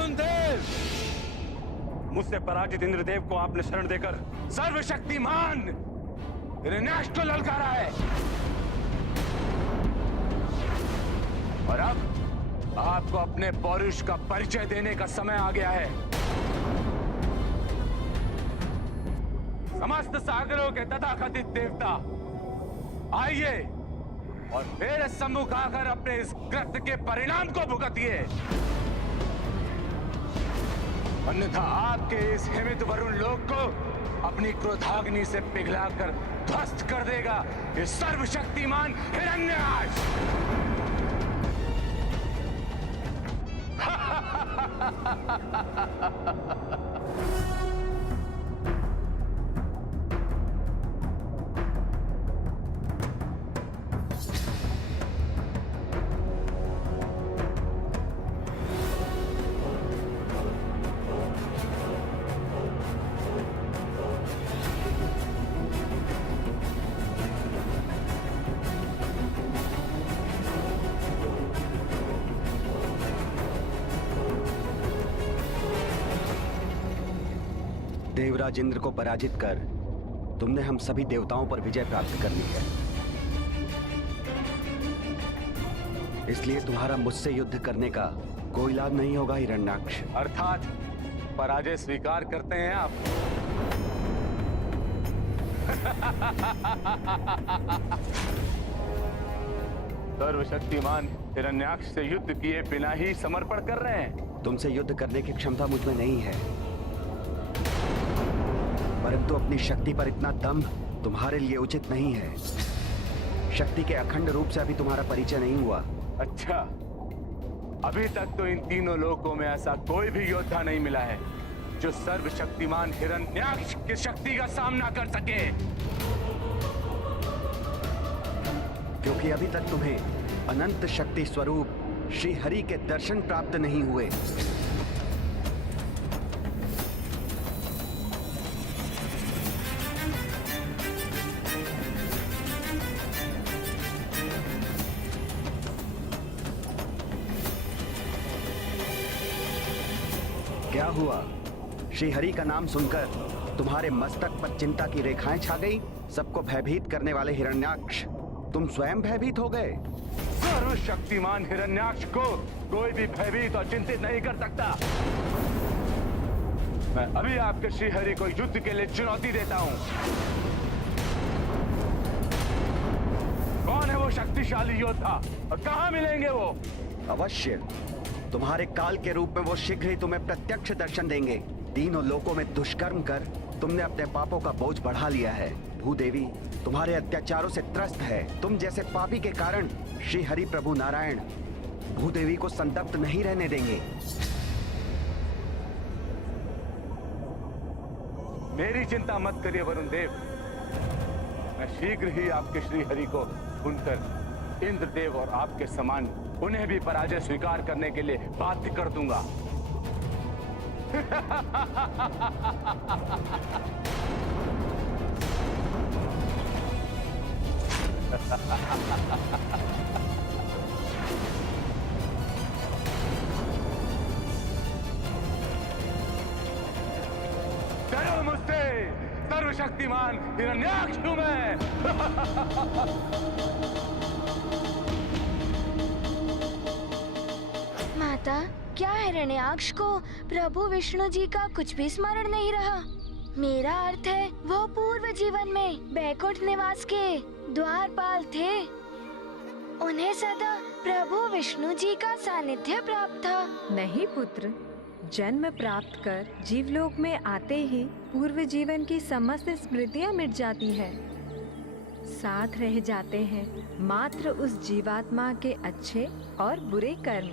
वरुण देव, मुझसे पराजित इंद्रदेव को आपने शरण देकर सर्वशक्तिमान हिरण्याक्ष को ललकारा है, और अब आपको अपने पौरुष का परिचय देने का समय आ गया है। समस्त सागरों के तथाकथित देवता, आइए और मेरे सम्मुख आकर अपने इस कृत्य के परिणाम को भुगतिए, अन्यथा आपके इस हिमित वरुण लोक को अपनी क्रोधाग्नि से पिघलाकर ध्वस्त कर देगा ये सर्वशक्तिमान हिरण्याक्ष। देवराज इंद्र को पराजित कर तुमने हम सभी देवताओं पर विजय प्राप्त कर ली है, इसलिए तुम्हारा मुझसे युद्ध करने का कोई लाभ नहीं होगा हिरण्याक्ष। अर्थात पराजय स्वीकार करते हैं आप? सर्वशक्तिमान हिरण्याक्ष से युद्ध किए बिना ही समर्पण कर रहे हैं? तुमसे युद्ध करने की क्षमता मुझमें नहीं है, परंतु अपनी शक्ति पर इतना दम तुम्हारे लिए उचित नहीं है। शक्ति के अखंड रूप से अभी तुम्हारा परिचय नहीं हुआ। अच्छा, अभी तक तो इन तीनों लोकों में ऐसा कोई भी योद्धा नहीं मिला है जो सर्वशक्तिमान हिरण्याक्ष की शक्ति का सामना कर सके, क्योंकि अभी तक तुम्हें अनंत शक्ति स्वरूप श्री हरि के दर्शन प्राप्त नहीं हुए। क्या हुआ? श्री हरि का नाम सुनकर तुम्हारे मस्तक पर चिंता की रेखाएं छा गई? सबको भयभीत करने वाले हिरण्याक्ष, तुम स्वयं भयभीत हो गए। सर्वशक्तिमान हिरण्याक्ष को कोई भी भयभीत और चिंतित नहीं कर सकता। मैं अभी आपके श्री हरि को युद्ध के लिए चुनौती देता हूं। कौन है वो शक्तिशाली योद्धा और कहां मिलेंगे वो? अवश्य, तुम्हारे काल के रूप में वो शीघ्र ही तुम्हें प्रत्यक्ष दर्शन देंगे। तीनों लोकों में दुष्कर्म कर तुमने अपने पापों का बोझ बढ़ा लिया है। भूदेवी तुम्हारे अत्याचारों से त्रस्त है। तुम जैसे पापी के कारण श्री हरि प्रभु नारायण भूदेवी को संतप्त नहीं रहने देंगे। मेरी चिंता मत करिए वरुण देव, मैं शीघ्र ही आपके श्री हरि को ढूंढकर इंद्रदेव और आपके समान उन्हें भी पराजय स्वीकार करने के लिए बाध्य कर दूंगा। डरो मुझसे, सर्वशक्तिमान हिरण्याक्ष हूं मैं। माता, क्या हिरण्याक्ष को प्रभु विष्णु जी का कुछ भी स्मरण नहीं रहा? मेरा अर्थ है वो पूर्व जीवन में बैकुंठ निवास के द्वारपाल थे। उन्हें सदा प्रभु विष्णु जी का सानिध्य प्राप्त था। नहीं पुत्र, जन्म प्राप्त कर जीवलोक में आते ही पूर्व जीवन की समस्त स्मृतियां मिट जाती है। साथ रह जाते हैं मात्र उस जीवात्मा के अच्छे और बुरे कर्म,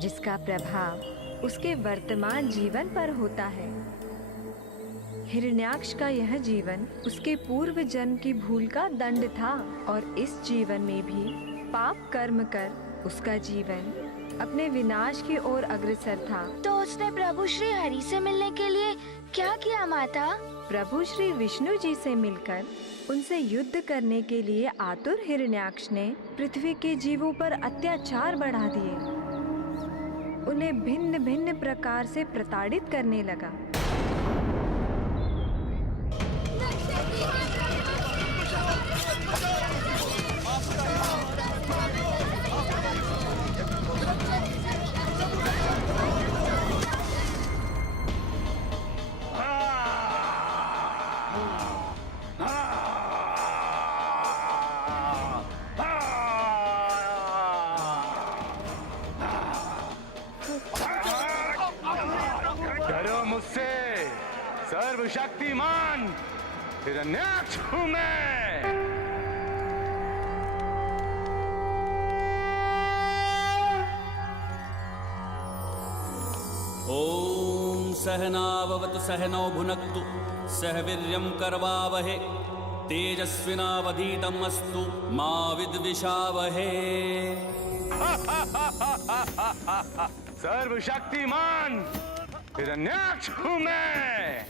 जिसका प्रभाव उसके वर्तमान जीवन पर होता है। हिरण्याक्ष का यह जीवन उसके पूर्व जन्म की भूल का दंड था और इस जीवन में भी पाप कर्म कर उसका जीवन अपने विनाश की ओर अग्रसर था। तो उसने प्रभु श्री हरि से मिलने के लिए क्या किया माता? प्रभु श्री विष्णु जी से मिलकर उनसे युद्ध करने के लिए आतुर हिरण्याक्ष ने पृथ्वी के जीवों पर अत्याचार बढ़ा दिए। उन्हें भिन्न भिन्न प्रकार से प्रताड़ित करने लगा। डरो मुझसे, सर्वशक्तिमान हिरण्याक्ष हूं मैं। ॐ सहनाववतु सहनौ भुनक्तु सह वीर्यं करवावहे तेजस्विनावधीतम् अस्तु मा विद्विषावहे। सर्वशक्तिमान हिरण्याक्ष हूं मैं।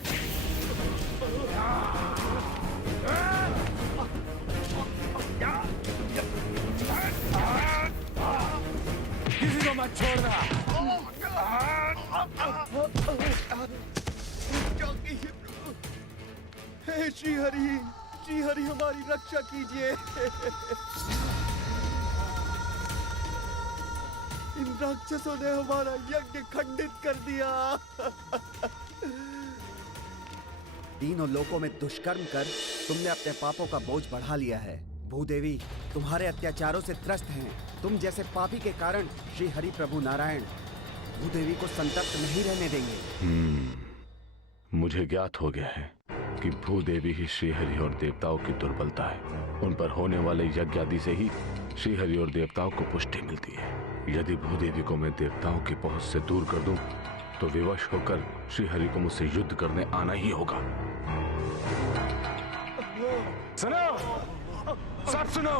किसी को मत छोड़ना। हे श्री हरि हमारी रक्षा कीजिए। इन राक्षसों ने हमारा यज्ञ खंडित कर दिया। तीनों लोकों में दुष्कर्म कर तुमने अपने पापों का बोझ बढ़ा लिया है। भूदेवी तुम्हारे अत्याचारों से त्रस्त हैं। तुम जैसे पापी के कारण श्री हरि प्रभु नारायण भूदेवी को संतप्त नहीं रहने देंगे। मुझे ज्ञात हो गया है कि भूदेवी ही श्रीहरि और देवताओं की दुर्बलता है। उन पर होने वाले यज्ञ आदि से ही श्रीहरि और देवताओं को पुष्टि मिलती है। यदि भूदेवी को मैं देवताओं की पहुंच से दूर कर दूं, तो विवश होकर श्रीहरि को मुझसे युद्ध करने आना ही होगा। सुनो, सब सुनो।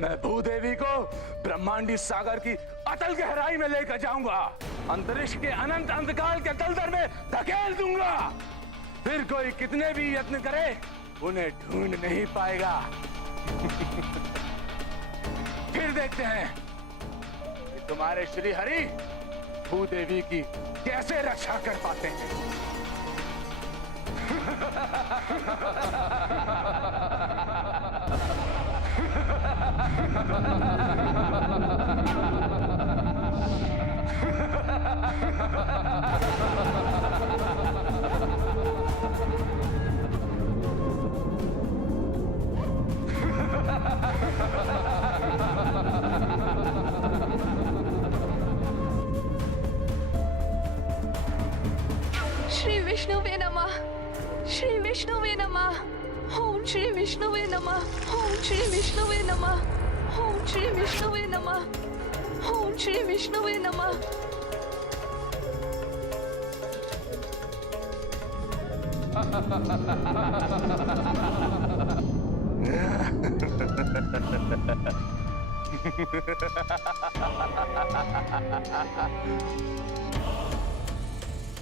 मैं भूदेवी को ब्रह्मांडी सागर की अतल गहराई में लेकर जाऊंगा। अंतरिक्ष के अनंत अंधकार के दलदल में धकेल दूंगा। फिर कोई कितने भी यत्न करे, उन्हें ढूंढ नहीं पाएगा। फिर देखते हैं कि तुम्हारे श्री हरि भूदेवी की कैसे रक्षा कर पाते हैं। श्री विष्णुवे नमः। श्री विष्णुवे नमः। ओम श्री विष्णुवे नमः। ओम श्री विष्णुवे नमः। ओम श्री विष्णुवे नमः। ओम श्री विष्णुवे नमः।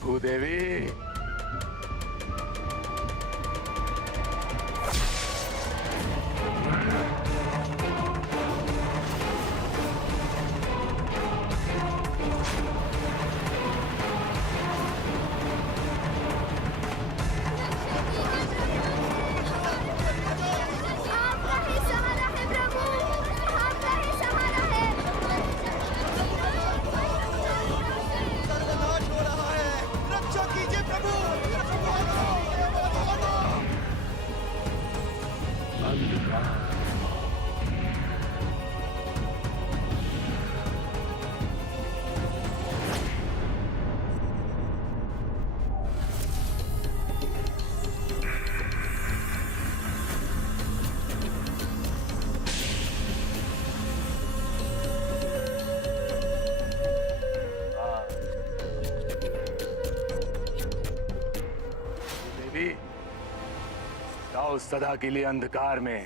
भूदेवी, आपका ही सहारा है प्रभु, आपका ही सहारा है। सर्वनाश हो रहा है, रक्षा कीजिए प्रभु। भूदेवी, जाओ सदा के लिए अंधकार में।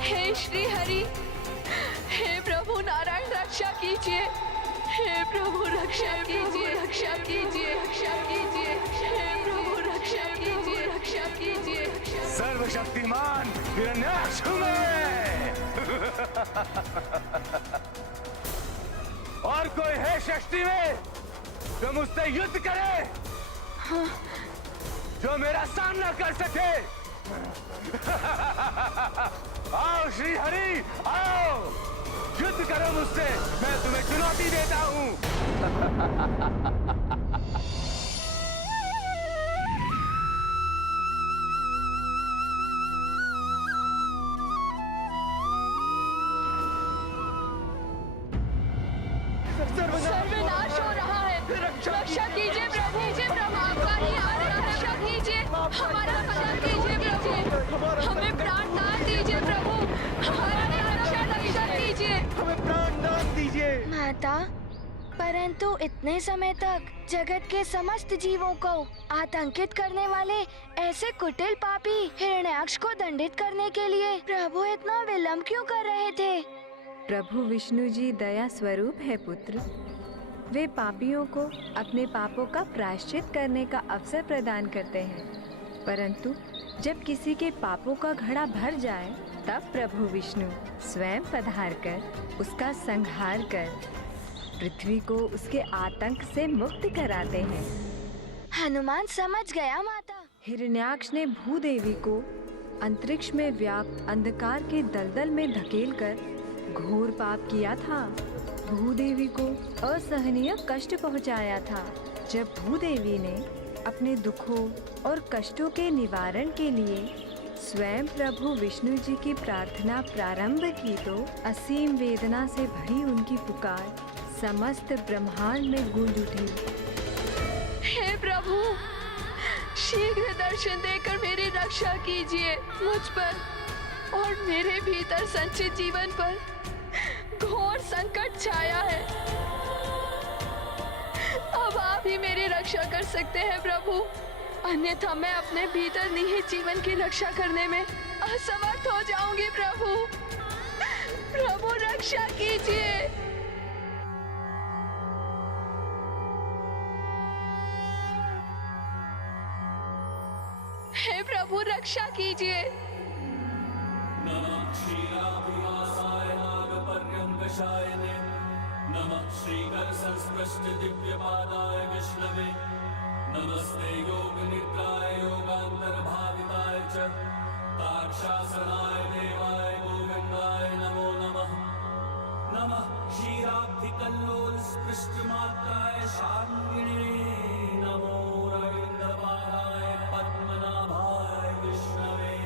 हे श्री हरि, हे प्रभु नारायण रक्षा कीजिए। हे प्रभु रक्षा कीजिए, रक्षा कीजिए, रक्षा कीजिए। हे प्रभु रक्षा कीजिए, रक्षा कीजिए। सर्वशक्तिमान हिरण्याक्ष हूं मैं। और कोई है सृष्टि में जो मुझसे युद्ध करे, जो मेरा सामना कर सके? आओ श्री हरि, आओ युद्ध करो मुझसे, मैं तुम्हें चुनौती देता हूं। सर्वनाश हो रहा है। रक्षा कीजिए प्रभु, आपका ही आ रहा है। रक्षा कीजिए, हमारा रक्षा कीजिए प्रभु, हमें प्राण दान दीजिए प्रभु, हमारी रक्षा कीजिए। हमें प्राण दान दीजिए। माता, परंतु इतने समय तक जगत के समस्त जीवों को आतंकित करने वाले ऐसे कुटिल पापी हिरण्याक्ष को दंडित करने के लिए प्रभु इतना विलंब क्यों कर रहे थे? प्रभु विष्णु जी दया स्वरूप है पुत्र। वे पापियों को अपने पापों का प्रायश्चित करने का अवसर प्रदान करते हैं, परंतु जब किसी के पापों का घड़ा भर जाए तब प्रभु विष्णु स्वयं पधार कर उसका संहार कर पृथ्वी को उसके आतंक से मुक्त कराते हैं। हनुमान समझ गया माता। हिरण्याक्ष ने भूदेवी को अंतरिक्ष में व्याप्त अंधकार के दलदल में धकेलकर घोर पाप किया था। भूदेवी को असहनीय कष्ट पहुंचाया था। जब भूदेवी ने अपने दुखों और कष्टों के निवारण के लिए स्वयं प्रभु विष्णु जी की प्रार्थना प्रारंभ की तो असीम वेदना से भरी उनकी पुकार समस्त ब्रह्मांड में गूंज उठी। हे प्रभु, शीघ्र दर्शन देकर मेरी रक्षा कीजिए। मुझ पर और मेरे भीतर संचित जीवन पर घोर संकट छाया है। अब आप ही मेरी रक्षा कर सकते हैं प्रभु, अन्यथा मैं अपने भीतर निहित जीवन की रक्षा करने में असमर्थ हो जाऊंगी। प्रभु, प्रभु रक्षा कीजिए। हे प्रभु रक्षा कीजिए। नमः क्षीराभिवासाय नागपर्यङ्कशायने, नमः श्रीकर संस्पृष्ट दिव्यपादाय विष्णवे, नमस्ते योगनिद्राय योगान्तर्भाविताय च तार्क्षासनाय देवाय गोविन्दाय नमो नमः। नमः क्षीराब्धिकल्लोल स्पृष्टमात्राय शार्ङ्गिणे, नमो रविन्द्रपादाय पद्मनाभाय विष्णवे,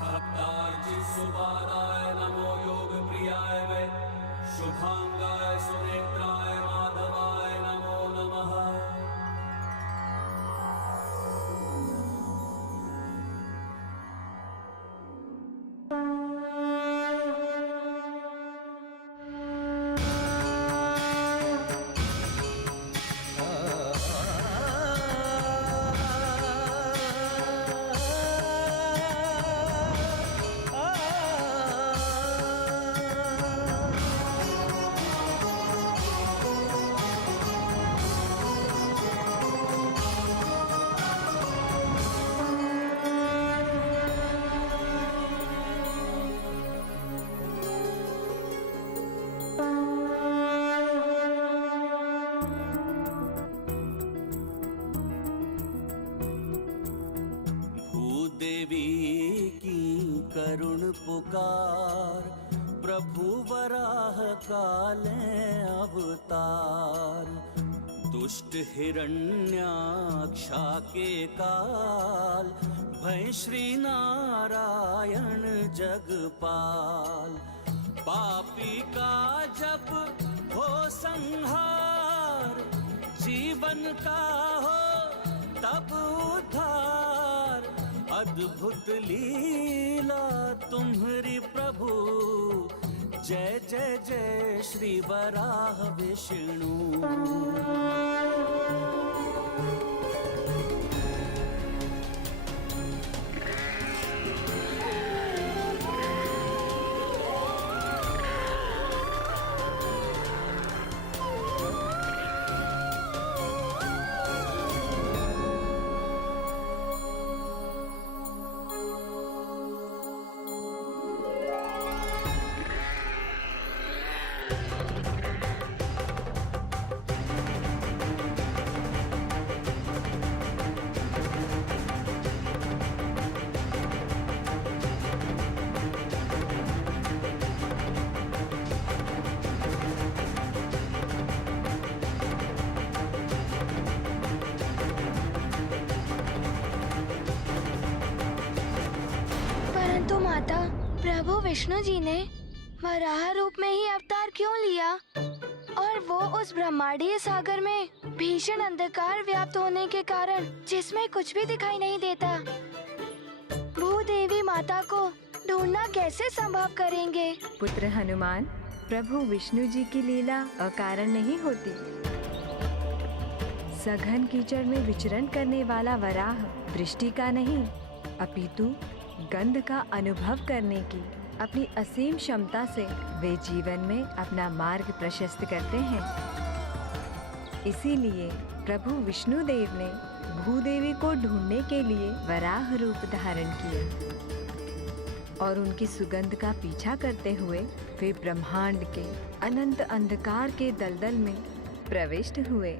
भक्तार्चित सुपादाय नमो योग प्रियाय वै, शुभांगाय सुनेत्राय माधवाय नमो नमः। देवी की करुण पुकार, प्रभु वराह काले अवतार, दुष्ट हिरण्याक्षा के काल, भय श्री नारायण जगपाल। पापी का जब हो संहार, जीवन का हो तब उद्धार, अद्भुत लीला तुम्हारी प्रभु, जय जय जय श्री वराह विष्णु। विष्णु जी ने वराह रूप में ही अवतार क्यों लिया और वो उस ब्रह्मांडीय सागर में भीषण अंधकार व्याप्त होने के कारण जिसमें कुछ भी दिखाई नहीं देता भूदेवी माता को ढूंढना कैसे संभव करेंगे? पुत्र हनुमान, प्रभु विष्णु जी की लीला अकारण नहीं होती। सघन कीचड़ में विचरण करने वाला वराह दृष्टि का नहीं अपितु गंध का अनुभव करने की अपनी असीम क्षमता से वे जीवन में अपना मार्ग प्रशस्त करते हैं। इसीलिए प्रभु विष्णु देव ने भूदेवी को ढूंढने के लिए वराह रूप धारण किया और उनकी सुगंध का पीछा करते हुए वे ब्रह्मांड के अनंत अंधकार के दलदल में प्रविष्ट हुए।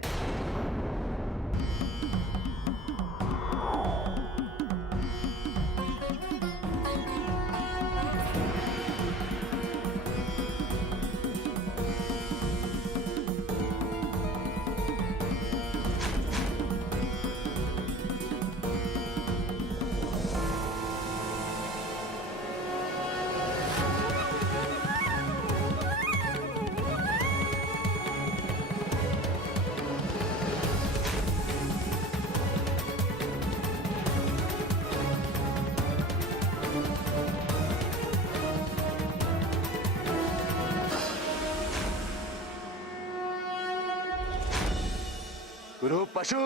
गुरु पशु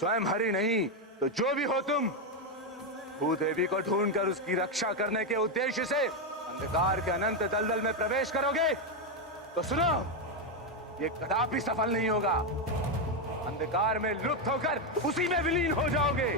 स्वयं हरि नहीं तो जो भी हो तुम भूदेवी को ढूंढकर उसकी रक्षा करने के उद्देश्य से अंधकार के अनंत दलदल में प्रवेश करोगे तो सुनो, ये कदापि सफल नहीं होगा। अंधकार में लुप्त होकर उसी में विलीन हो जाओगे।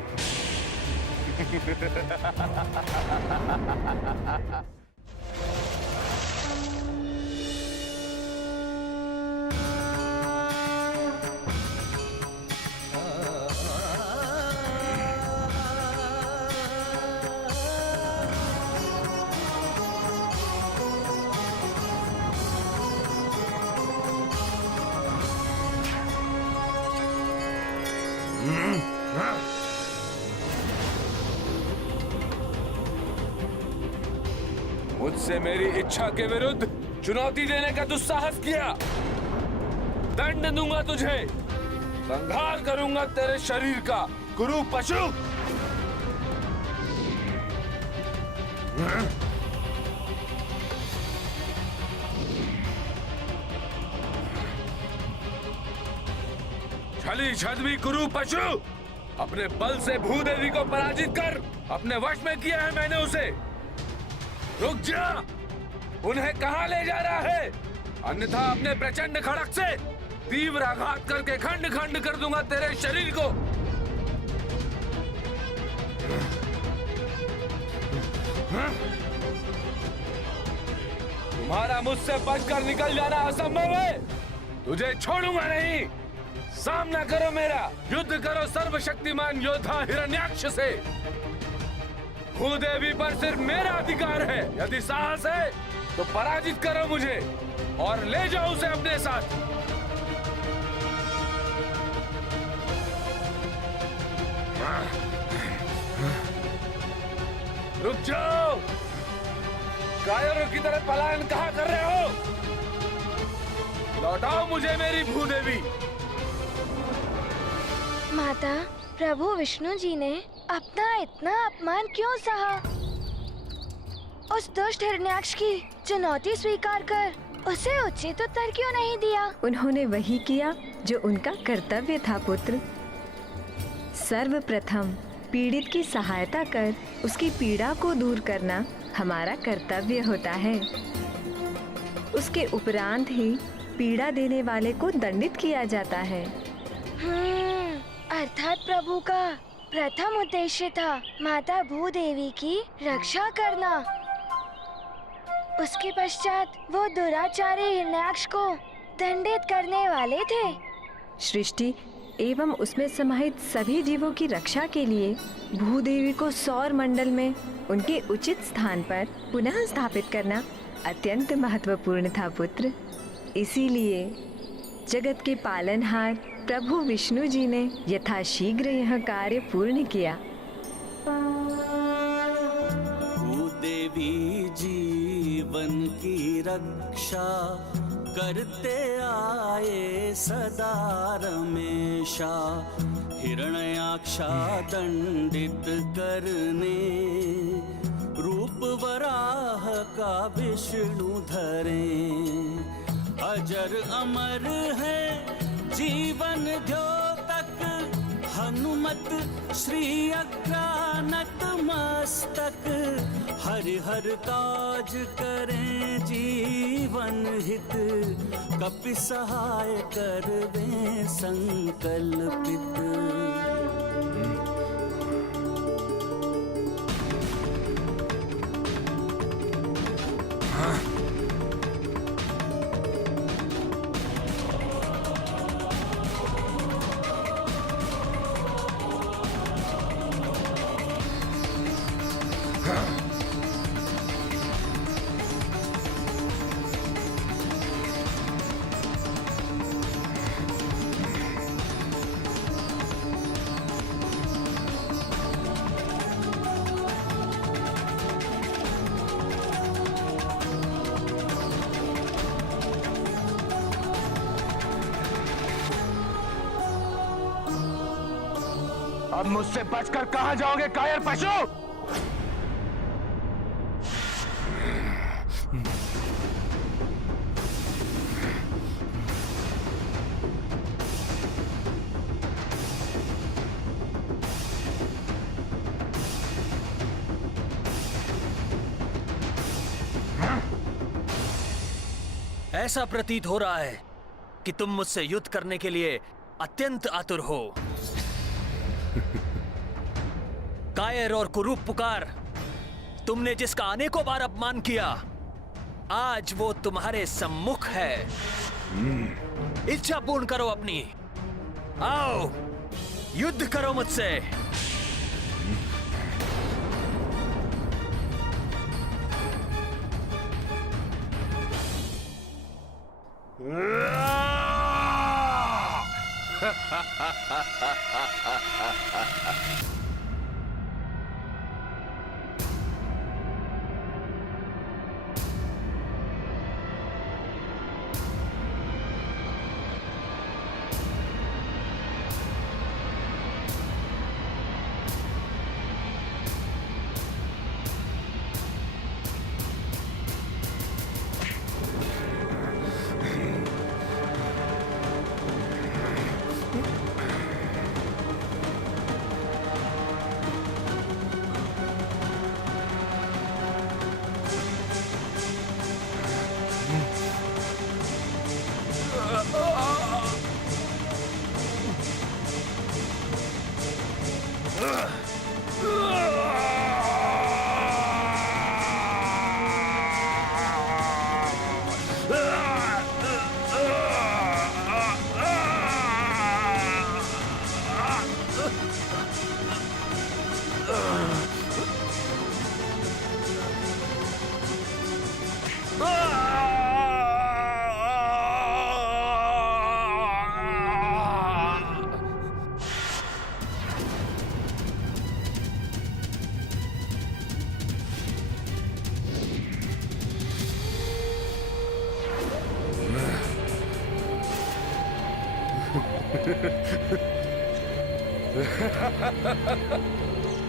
मुझसे मेरी इच्छा के विरुद्ध चुनौती देने का दुस्साहस किया, दंड दूंगा तुझे, संहार करूंगा तेरे शरीर का कुरु पशु। छली छद्मी कुरु पशु, अपने बल से भूदेवी को पराजित कर अपने वश में किया है मैंने उसे। रुक जा, उन्हें कहां ले जा रहा है? अन्यथा अपने प्रचंड खड़क से तीव्र आघात करके खंड खंड कर दूंगा तेरे शरीर को। तुम्हारा मुझसे बचकर निकल जाना असंभव है, तुझे छोड़ूंगा नहीं। सामना करो मेरा, युद्ध करो सर्वशक्तिमान योद्धा हिरण्याक्ष से। भूदेवी पर सिर्फ मेरा अधिकार है, यदि साहस है तो पराजित करो मुझे और ले जाओ उसे अपने साथ। रुक जाओ, कायरों की तरह पलायन कहाँ कर रहे हो? लौटाओ मुझे मेरी भूदेवी। माता, प्रभु विष्णु जी ने अपना इतना अपमान क्यों सहा? उस दुष्ट हिरण्याक्ष की चुनौती स्वीकार कर उसे उचित उत्तर क्यों नहीं दिया? उन्होंने वही किया जो उनका कर्तव्य था पुत्र। सर्वप्रथम पीड़ित की सहायता कर उसकी पीड़ा को दूर करना हमारा कर्तव्य होता है। उसके उपरांत ही पीड़ा देने वाले को दंडित किया जाता है। अर्थात प्रभु का प्रथम उद्देश्य था माता भूदेवी की रक्षा करना। उसके पश्चात वो दुराचारी हिरण्याक्ष को दंडित करने वाले थे। सृष्टि एवं उसमें समाहित सभी जीवों की रक्षा के लिए भूदेवी को सौर मंडल में उनके उचित स्थान पर पुनः स्थापित करना अत्यंत महत्वपूर्ण था पुत्र। इसीलिए जगत के पालनहार प्रभु विष्णु जी ने यथाशीघ्र यह कार्य पूर्ण किया। भूदेवी जी रक्षा करते आए सदा रमेशा। हिरण्याक्षा दंडित करने रूप वराह का विष्णु धरे। अजर अमर है जीवन द्योतक हनुमत श्री अग्रानत मस्तक। हरिहर काज करें जीवन हित कपि सहाय करवें संकल्पित। अब मुझसे बचकर कहां जाओगे कायर पशु? ऐसा प्रतीत हो रहा है कि तुम मुझसे युद्ध करने के लिए अत्यंत आतुर हो। कायर और कुरूप पुकार, तुमने जिसका अनेकों बार अपमान किया, आज वो तुम्हारे सम्मुख है। इच्छा पूर्ण करो अपनी। आओ, युद्ध करो मुझसे।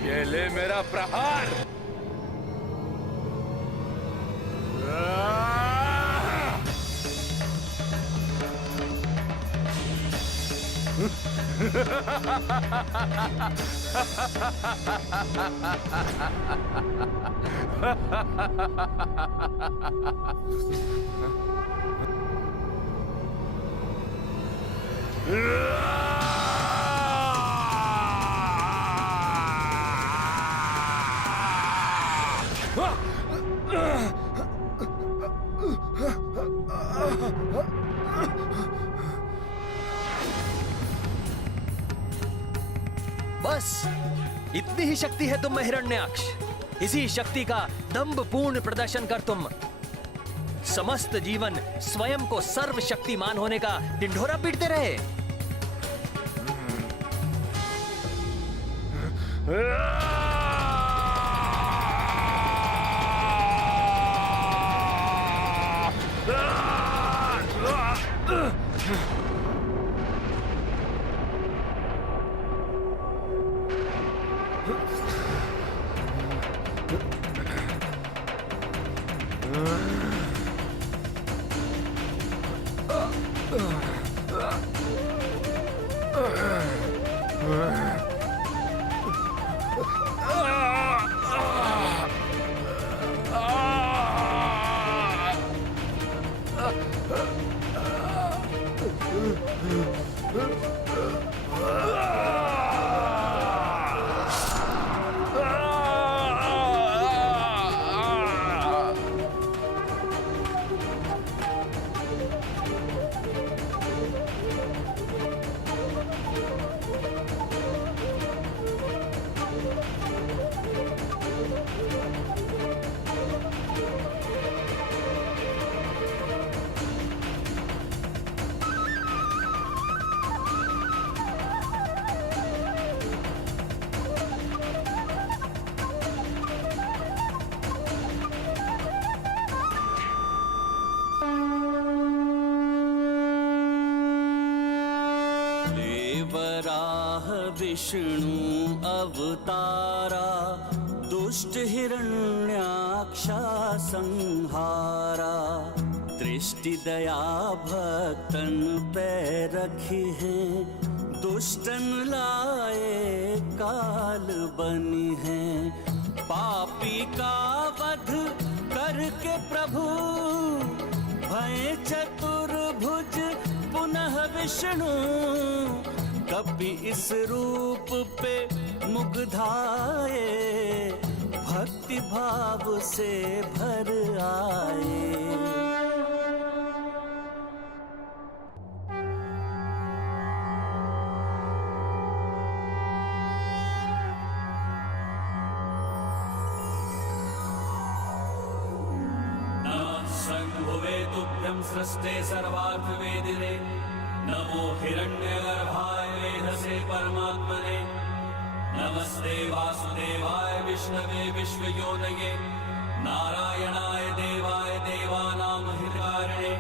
ये ले मेरा प्रहार। बस इतनी ही शक्ति है तुम में हिरण्याक्ष। इसी शक्ति का दंभपूर्ण प्रदर्शन कर तुम समस्त जीवन स्वयं को सर्वशक्तिमान होने का ढिंढोरा पीटते रहे। वराह विष्णु अवतारा दुष्ट हिरण्याक्षा संहारा दृष्टि दया भक्तन पे रखी है दुष्टन लाए काल बनी है पापी का वध करके प्रभु भय चतुर्भुज पुनः विष्णु कभी इस रूप पे मुग्धाए भक्ति भाव से भर आए। तुभ्यं सृष्टे सर्वार्थ वेदिने नमो हिरण्यगर्भाय वेधसे परमात्मने नमस्ते वासुदेवाय विष्णवे विश्वयोनये नारायणाय देवाय देवानां हितकारिणे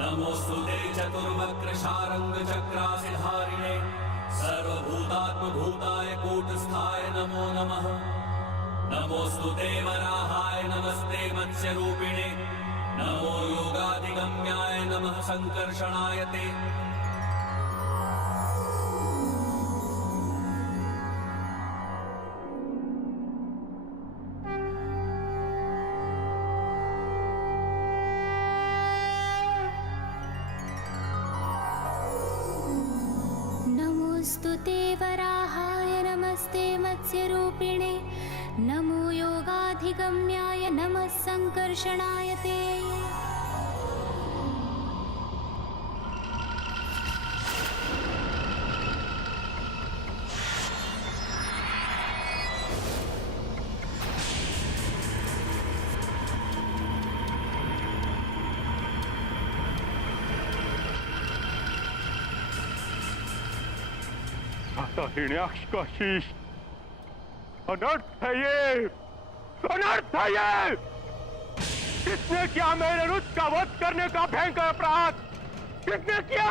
नमोस्तुते चतुर्वक्र शारंग चक्रासिधारिणे सर्वभूतात्मभूताय कूटस्थाय नमो नमः नमोस्तुते वराहाय नमस्ते मत्स्यरूपिणे नमो योगाधिगम्याय नमः संकर्षणाय ते नमोस्तुते वराहाय नमस्ते मत्स्यरूपिणे नमो योगाधिगम्याय नमः संकर्षणाय ते हिरण्याक्ष का शीश अनर्थ है ये, अनर्थ है ये। किसने किया मेरे रुच का वध करने का भयंकर अपराध? किसने किया?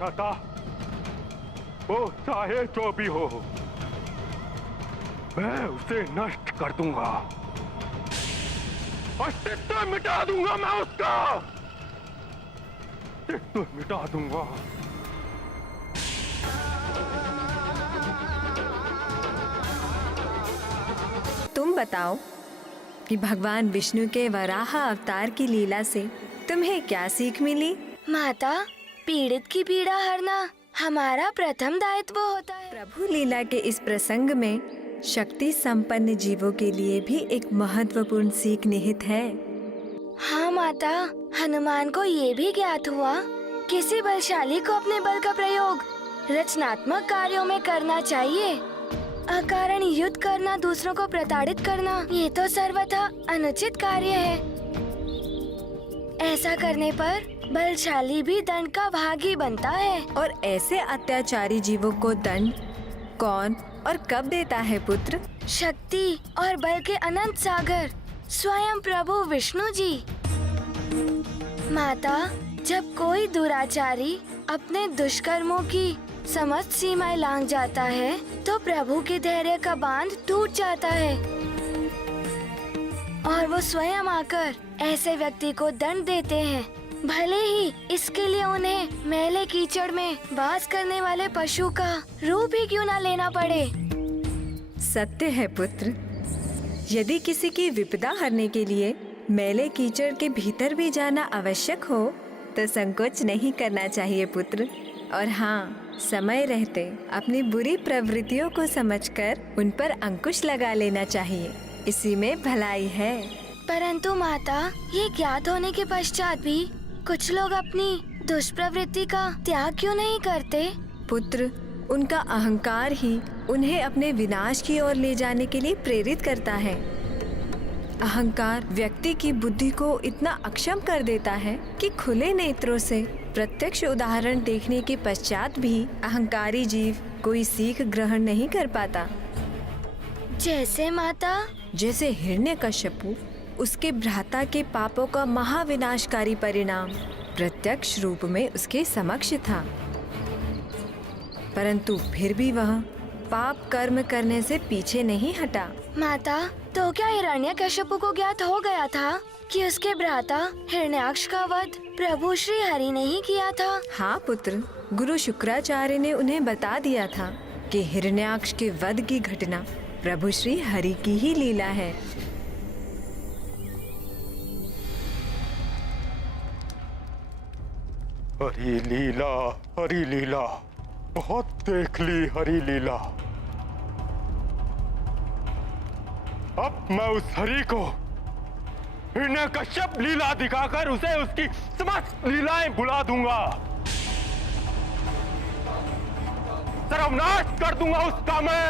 दाता, वो चाहे जो भी हो, मैं उसे नष्ट कर दूंगा, अस्तित्व मिटा दूंगा, मैं उसका अस्तित्व मिटा दूंगा। तुम बताओ कि भगवान विष्णु के वराह अवतार की लीला से तुम्हें क्या सीख मिली? माता, पीड़ित की पीड़ा हरना हमारा प्रथम दायित्व होता है। प्रभु लीला के इस प्रसंग में शक्ति संपन्न जीवों के लिए भी एक महत्वपूर्ण सीख निहित है। हाँ माता, हनुमान को ये भी ज्ञात हुआ किसी बलशाली को अपने बल का प्रयोग रचनात्मक कार्यों में करना चाहिए। अकारण युद्ध करना, दूसरों को प्रताड़ित करना, ये तो सर्वथा अनुचित कार्य है। ऐसा करने पर बलशाली भी दंड का भागी बनता है। और ऐसे अत्याचारी जीवों को दंड कौन और कब देता है पुत्र? शक्ति और बल के अनंत सागर स्वयं प्रभु विष्णु जी। माता, जब कोई दुराचारी अपने दुष्कर्मों की समस्त सीमाएं लांघ जाता है तो प्रभु के धैर्य का बांध टूट जाता है और वो स्वयं आकर ऐसे व्यक्ति को दंड देते हैं। भले ही इसके लिए उन्हें मैले कीचड़ में वास करने वाले पशु का रूप ही क्यों ना लेना पड़े। सत्य है पुत्र, यदि किसी की विपदा हरने के लिए मैले कीचड़ के भीतर भी जाना आवश्यक हो तो संकोच नहीं करना चाहिए पुत्र। और हाँ, समय रहते अपनी बुरी प्रवृत्तियों को समझकर उन पर अंकुश लगा लेना चाहिए, इसी में भलाई है। परंतु माता, ये ज्ञात होने के पश्चात भी कुछ लोग अपनी दुष्प्रवृत्ति का त्याग क्यों नहीं करते? पुत्र, उनका अहंकार ही उन्हें अपने विनाश की ओर ले जाने के लिए प्रेरित करता है। अहंकार व्यक्ति की बुद्धि को इतना अक्षम कर देता है कि खुले नेत्रों से प्रत्यक्ष उदाहरण देखने के पश्चात भी अहंकारी जीव कोई सीख ग्रहण नहीं कर पाता। जैसे माता? जैसे हिरण्यकश्यपु, उसके भ्राता के पापों का महाविनाशकारी परिणाम प्रत्यक्ष रूप में उसके समक्ष था, परंतु फिर भी वह पाप कर्म करने से पीछे नहीं हटा। माता, तो क्या हिरण्यकश्यपु को ज्ञात हो गया था कि उसके भ्राता हिरण्याक्ष का वध प्रभु श्री हरि ने ही किया था? हाँ पुत्र, गुरु शुक्राचार्य ने उन्हें बता दिया था कि हिरण्याक्ष के वध की घटना प्रभु श्री हरि की ही लीला है। हरी लीला, हरी लीला, बहुत देख ली हरी लीला। अब मैं उस हरि को हिरण्यकश्यप लीला दिखाकर उसे उसकी समस्त लीलाएं बुला दूंगा, सर्वनाश कर दूंगा उसका। मैं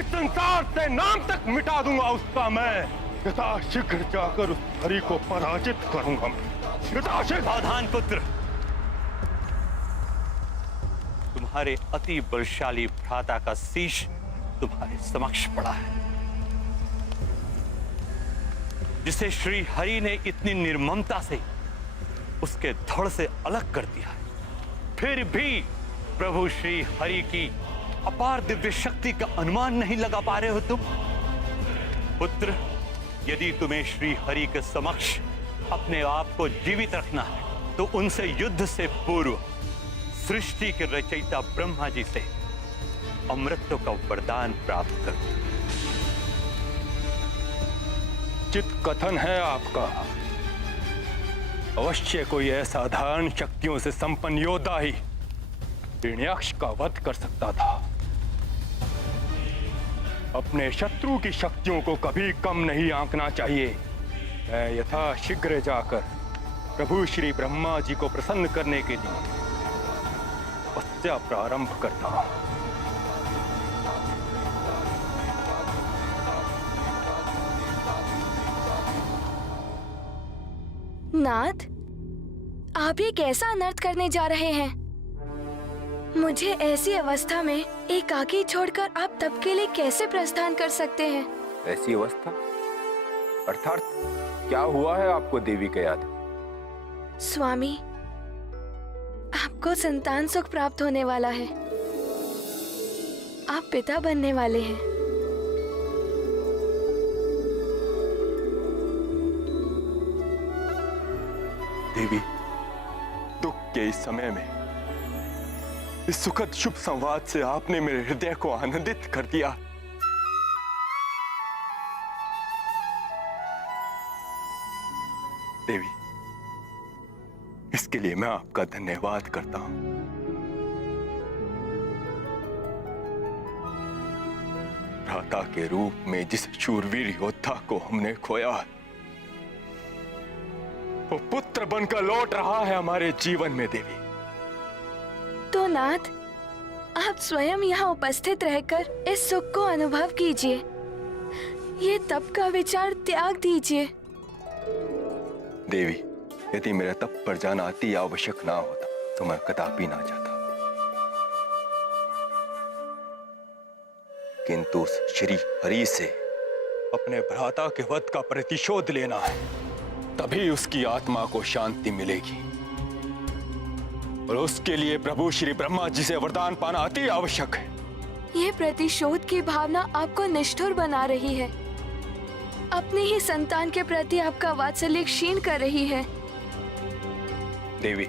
इस संसार से नाम तक मिटा दूंगा उसका। मैं यथाशीघ्र जाकर उस हरि को पराजित करूंगा। सावधान पुत्र, तुम्हारे अति बलशाली भ्राता का शीश तुम्हारे समक्ष पड़ा है, जिसे श्री हरि ने इतनी निर्ममता से उसके धड़ से अलग कर दिया है। फिर भी प्रभु श्री हरि की अपार दिव्य शक्ति का अनुमान नहीं लगा पा रहे हो तुम। पुत्र, यदि तुम्हें श्री हरि के समक्ष अपने आप को जीवित रखना है तो उनसे युद्ध से पूर्व सृष्टि के रचयिता ब्रह्मा जी से अमृत का वरदान प्राप्त करो। चित कथन है आपका। अवश्य कोई असाधारण शक्तियों से संपन्न योद्धा ही हिरण्याक्ष का वध कर सकता था। अपने शत्रु की शक्तियों को कभी कम नहीं आंकना चाहिए। मैं यथाशीघ्र जाकर प्रभु श्री ब्रह्मा जी को प्रसन्न करने के लिए तपस्या प्रारंभ करता हूं। नाथ, आप ये कैसा अनर्थ करने जा रहे हैं? मुझे ऐसी अवस्था में एकाकी छोड़कर आप तब के लिए कैसे प्रस्थान कर सकते हैं? ऐसी अवस्था अर्थात क्या हुआ है आपको देवी के याद? स्वामी, आपको संतान सुख प्राप्त होने वाला है। आप पिता बनने वाले हैं। देवी, दुख के इस समय में इस सुखद शुभ संवाद से आपने मेरे हृदय को आनंदित कर दिया। देवी, इसके लिए मैं आपका धन्यवाद करता हूं। भ्राता के रूप में जिस शूरवीर योद्धा को हमने खोया, वो पुत्र बनकर लौट रहा है हमारे जीवन में। देवी, तो नाथ, आप स्वयं यहाँ उपस्थित रहकर इस सुख को अनुभव कीजिए। ये तप का विचार त्याग दीजिए। देवी, यदि मेरा तप पर जाना अति आवश्यक ना होता तो मैं कदापि ना जाता, किंतु उस श्री हरि से अपने भ्राता के वध का प्रतिशोध लेना है, तभी उसकी आत्मा को शांति मिलेगी। और उसके लिए प्रभु श्री ब्रह्मा जी से वरदान पाना अति आवश्यक है। ये प्रतिशोध की भावना आपको निष्ठुर बना रही है, अपनी ही संतान के प्रति आपका वात्सल्य क्षीण कर रही है। देवी,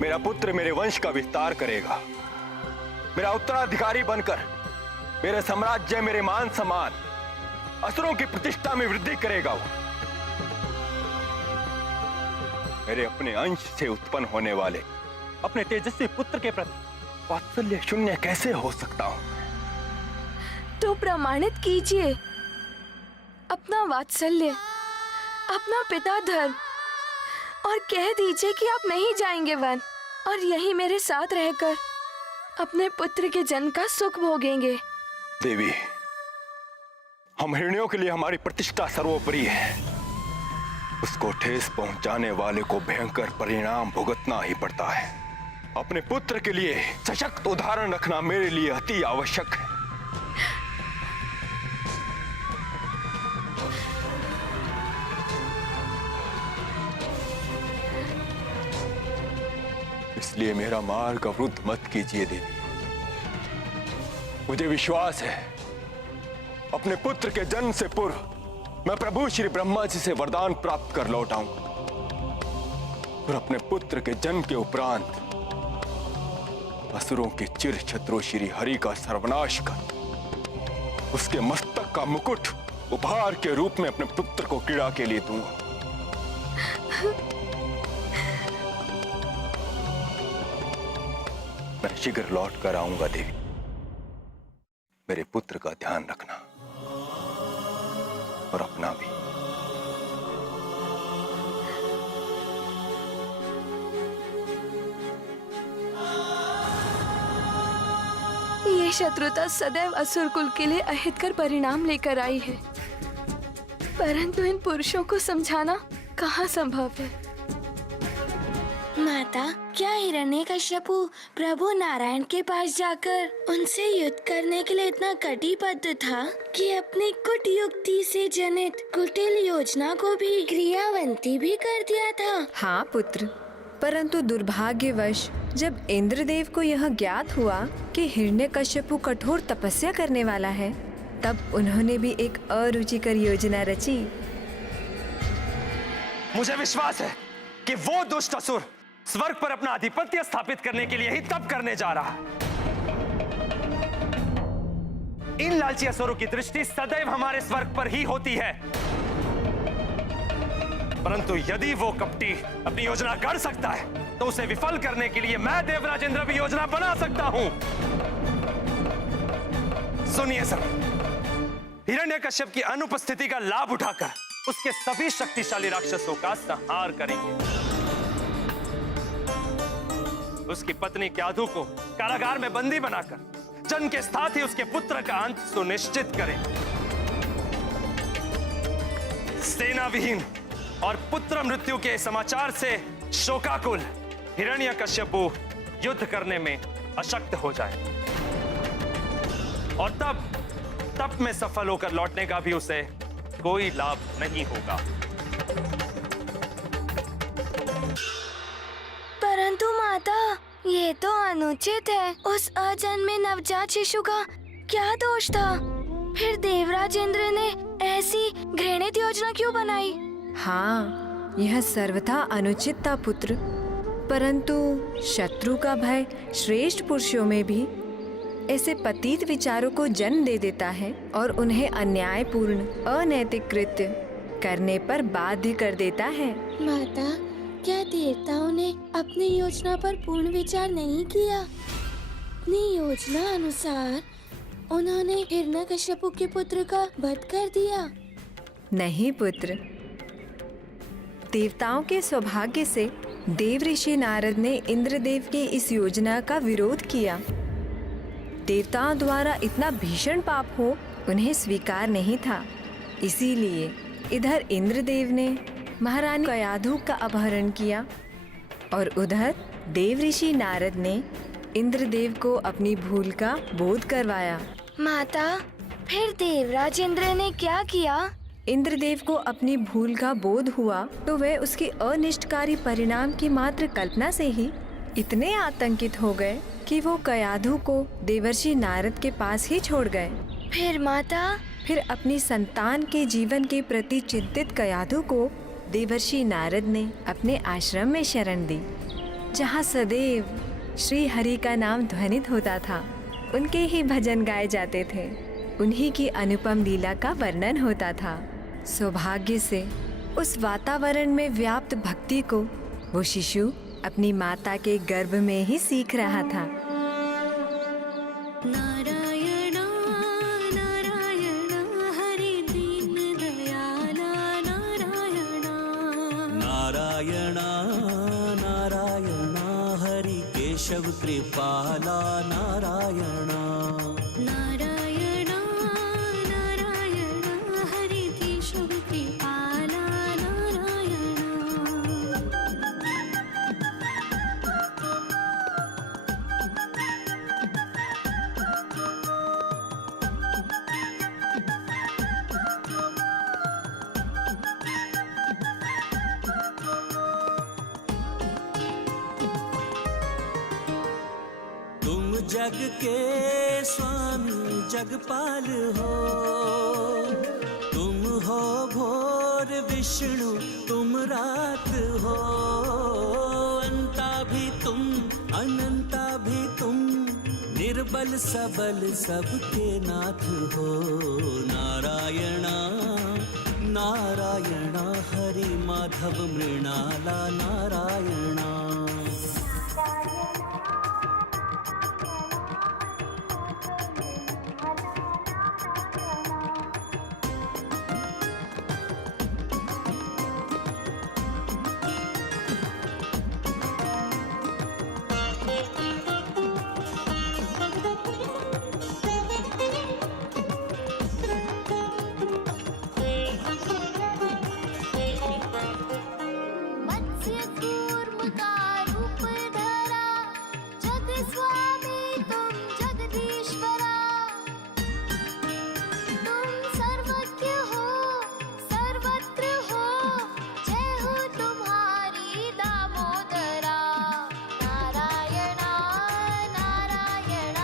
मेरा पुत्र मेरे वंश का विस्तार करेगा, मेरा उत्तराधिकारी बनकर मेरे साम्राज्य, मेरे मान सम्मान, असुरों की प्रतिष्ठा में वृद्धि करेगा। वो मेरे अपने अंश से उत्पन्न होने वाले अपने तेजस्वी पुत्र के प्रति वात्सल्य शून्य कैसे हो सकता हूं? तो प्रमाणित कीजिए अपना वात्सल्य, अपना पिता धर्म, और कह दीजिए कि आप नहीं जाएंगे वन और यहीं मेरे साथ रहकर अपने पुत्र के जन्म का सुख भोगेंगे। देवी, हम हिरण्यों के लिए हमारी प्रतिष्ठा सर्वोपरि है। उसको ठेस पहुंचाने वाले को भयंकर परिणाम भुगतना ही पड़ता है। अपने पुत्र के लिए सशक्त उदाहरण रखना मेरे लिए अति आवश्यक है। इसलिए मेरा मार्ग अवरुद्ध मत कीजिए देवी। मुझे विश्वास है अपने पुत्र के जन्म से पूर्व मैं प्रभु श्री ब्रह्मा जी से वरदान प्राप्त कर लौट आऊंगा और अपने पुत्र के जन्म के उपरांत असुरों के चिर शत्रु श्री हरि का सर्वनाश कर उसके मस्तक का मुकुट उपहार के रूप में अपने पुत्र को क्रीड़ा के लिए दूंगा। मैं शीघ्र लौट कर आऊंगा देवी। मेरे पुत्र का ध्यान रखना और अपना भी। ये शत्रुता सदैव असुर कुल के लिए अहितकर परिणाम लेकर आई है, परंतु इन पुरुषों को समझाना कहाँ संभव है। माता, क्या हिरण्यकश्यपु प्रभु नारायण के पास जाकर उनसे युद्ध करने के लिए इतना कटिबद्ध था कि अपनी कुट युक्ति से जनित कुटिल योजना को भी क्रियावंती भी कर दिया था? हाँ पुत्र, परंतु दुर्भाग्यवश जब इंद्रदेव को यह ज्ञात हुआ कि हिरण्यकश्यपु कठोर तपस्या करने वाला है, तब उन्होंने भी एक अरुचिकर योजना रची। मुझे विश्वास है कि वो दुष्ट असुर स्वर्ग पर अपना आधिपत्य स्थापित करने के लिए ही तप करने जा रहा है। इन लालची असुरों की दृष्टि सदैव हमारे स्वर्ग पर ही होती है, परंतु यदि वो कपटी अपनी योजना कर सकता है तो उसे विफल करने के लिए मैं देवराज इंद्र भी योजना बना सकता हूं। सुनिए सब, हिरण्यकश्यप की अनुपस्थिति का लाभ उठाकर उसके सभी शक्तिशाली राक्षसों का संहार करेंगे। उसकी पत्नी क्याधु को कारागार में बंदी बनाकर जन्म के साथ ही उसके पुत्र का अंत सुनिश्चित करें। सेना विहीन और पुत्र मृत्यु के समाचार से शोकाकुल हिरण्यकश्यपु युद्ध करने में अशक्त हो जाए और तब में सफल होकर लौटने का भी उसे कोई लाभ नहीं होगा। परंतु माता, ये तो अनुचित है। उस अजन्मे नवजात शिशु का क्या दोष था? फिर देवराज इंद्र ने ऐसी घृणित योजना क्यों बनाई? हाँ, यह सर्वथा अनुचित था पुत्र, परंतु शत्रु का भय श्रेष्ठ पुरुषों में भी ऐसे पतित विचारों को जन्म दे देता है और उन्हें अन्यायपूर्ण अनैतिक कृत्य करने पर बाध्य कर देता है। माता, क्या देवताओं ने अपनी योजना पर पूर्ण विचार नहीं किया? अपनी योजना अनुसार उन्होंने हिरण्यकश्यपु के पुत्र का वध कर दिया। नहीं पुत्र, देवताओं के सौभाग्य से देव ऋषि नारद ने इंद्रदेव की इस योजना का विरोध किया। देवताओं द्वारा इतना भीषण पाप हो उन्हें स्वीकार नहीं था, इसीलिए इधर इंद्रदेव ने महारानी कयाधु का अपहरण किया और उधर देव ऋषि नारद ने इंद्रदेव को अपनी भूल का बोध करवाया। माता, फिर देवराज इंद्र ने क्या किया? इंद्रदेव को अपनी भूल का बोध हुआ तो वे उसके अनिष्टकारी परिणाम की मात्र कल्पना से ही इतने आतंकित हो गए कि वो कयाधु को देवर्षि नारद के पास ही छोड़ गए। फिर माता? फिर अपनी संतान के जीवन के प्रति चिंतित कयाधु को देवर्षि नारद ने अपने आश्रम में शरण दी, जहाँ सदैव श्री हरि का नाम ध्वनित होता था। उनके ही भजन गाए जाते थे, उन्हीं की अनुपम लीला का वर्णन होता था। सौभाग्य से उस वातावरण में व्याप्त भक्ति को वो शिशु अपनी माता के गर्भ में ही सीख रहा था। नारायण नारायण हरि दीन दयाला नारायण नारायण नारायण हरि केशव कृपाला नारायण नारायण नारायण हरि केशव कृपाला नारायण तुम जग के स्वामी जगपाल हो, तुम हो भोर विष्णु तुम रात हो, अंता भी तुम अनंता भी तुम, निर्बल सबल सबके नाथ हो। नारायण नारायण हरि माधव मृणाला नारायण मत्स्य कूर्म का रूप धरा, जग स्वामी तुम जगदीश्वरा, तुम सर्वज्ञ हो सर्वत्र हो, जय हो तुम्हारी दामोदरा। नारायण नारायण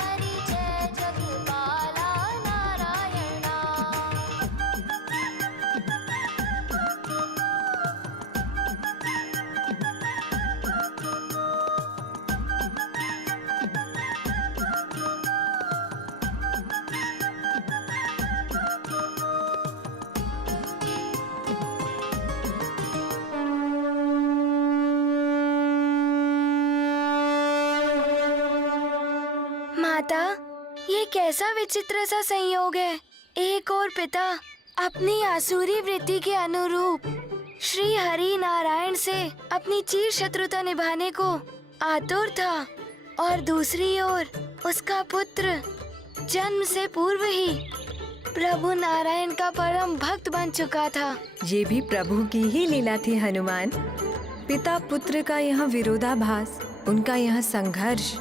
हरि जय जगपाला नारायण माता, ये कैसा विचित्र सा संयोग है। एक और पिता अपनी आसुरी वृत्ति के अनुरूप श्री हरि नारायण से अपनी चिर शत्रुता निभाने को आतुर था, और दूसरी ओर उसका पुत्र जन्म से पूर्व ही प्रभु नारायण का परम भक्त बन चुका था। ये भी प्रभु की ही लीला थी हनुमान। पिता पुत्र का यह विरोधाभास, उनका यह संघर्ष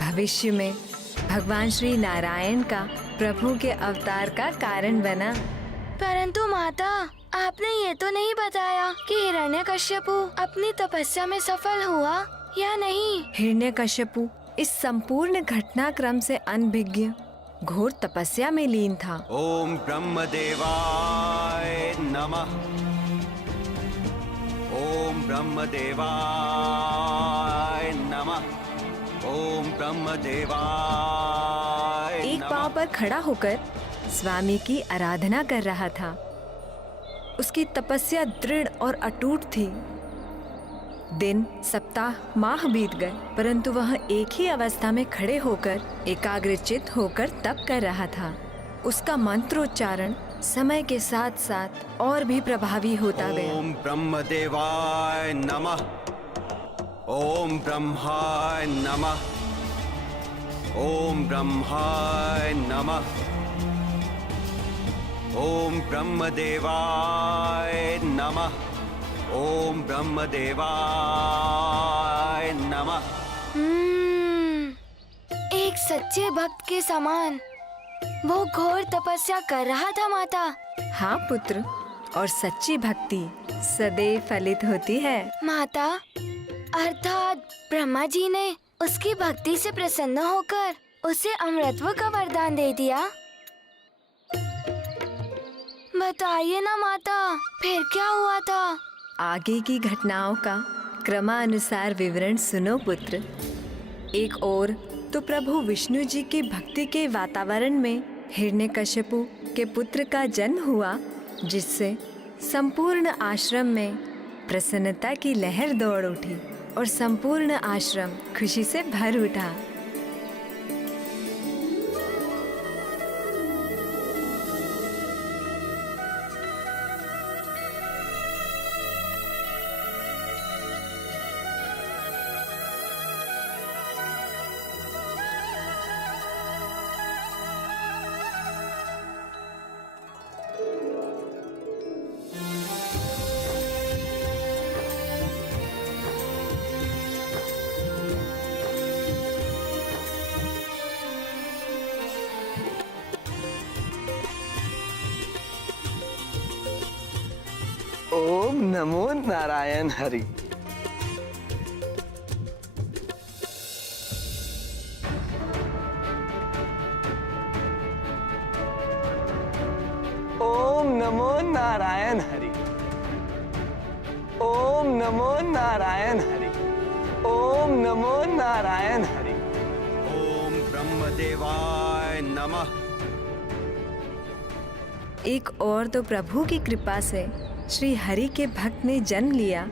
भविष्य में भगवान श्री नारायण का प्रभु के अवतार का कारण बना। परंतु माता, आपने ये तो नहीं बताया कि हिरण्यकश्यपु अपनी तपस्या में सफल हुआ या नहीं। हिरण्यकश्यपु इस संपूर्ण घटनाक्रम से अनभिज्ञ घोर तपस्या में लीन था। ओम ब्रह्मदेवाय नमः। ओम ब्रह्मदेवाय नमः। ओम ब्रह्मदेवाय एक नमः। पांव पर खड़ा होकर स्वामी की आराधना कर रहा था। उसकी तपस्या दृढ़ और अटूट थी। दिन, सप्ताह, माह बीत गए, परंतु वह एक ही अवस्था में खड़े होकर एकाग्रचित्त होकर तप कर रहा था। उसका मंत्रोच्चारण समय के साथ साथ और भी प्रभावी होता गया। ओम ब्रह्मदेवाय नमः। ओम ब्रह्माय नमः। ओम ब्रह्माय नमः। ओम ब्रह्मदेवाय नमः। ओम ब्रह्मदेवाय नमः। एक सच्चे भक्त के समान वो घोर तपस्या कर रहा था माता। हाँ पुत्र, और सच्ची भक्ति सदैव फलित होती है। माता, अर्थात ब्रह्मा जी ने उसकी भक्ति से प्रसन्न होकर उसे अमृतत्व का वरदान दे दिया। बताइए ना माता, फिर क्या हुआ था? आगे की घटनाओं का क्रमानुसार विवरण सुनो पुत्र। एक ओर तो प्रभु विष्णु जी की भक्ति के वातावरण में हिरण्यकश्यपु के पुत्र का जन्म हुआ, जिससे संपूर्ण आश्रम में प्रसन्नता की लहर दौड़ उठी और संपूर्ण आश्रम खुशी से भर उठा। ओम नमो नारायण हरि। ओम नमो नारायण हरि। ओम नमो नारायण हरि। ओम नमो नारायण हरि। ओम ब्रह्मदेवाय नमः। एक और तो प्रभु की कृपा से श्री हरि के भक्त ने जन्म लिया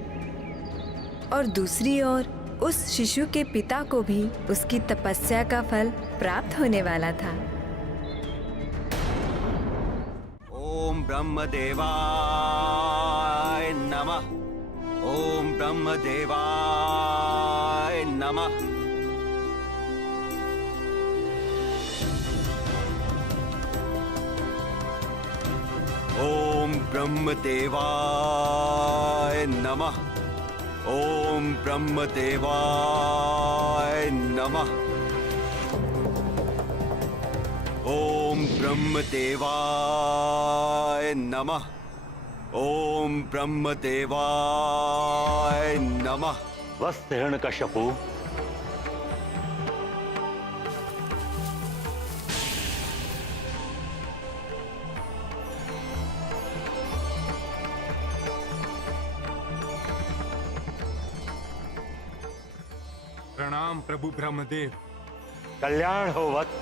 और दूसरी ओर उस शिशु के पिता को भी उसकी तपस्या का फल प्राप्त होने वाला था। ओम ब्रह्मदेवाय नमः। ओम ब्रह्मदेवाय नमः। ओम ब्रह्मदेवाय नमः। ओम ब्रह्मदेवाय नमः। ओम ब्रह्मदेवाय नमः। ओम ब्रह्मदेवाय नमः। वस्त हिरण्यकश्यपु, प्रणाम प्रभु ब्रह्मदेव। कल्याण हो वत्स।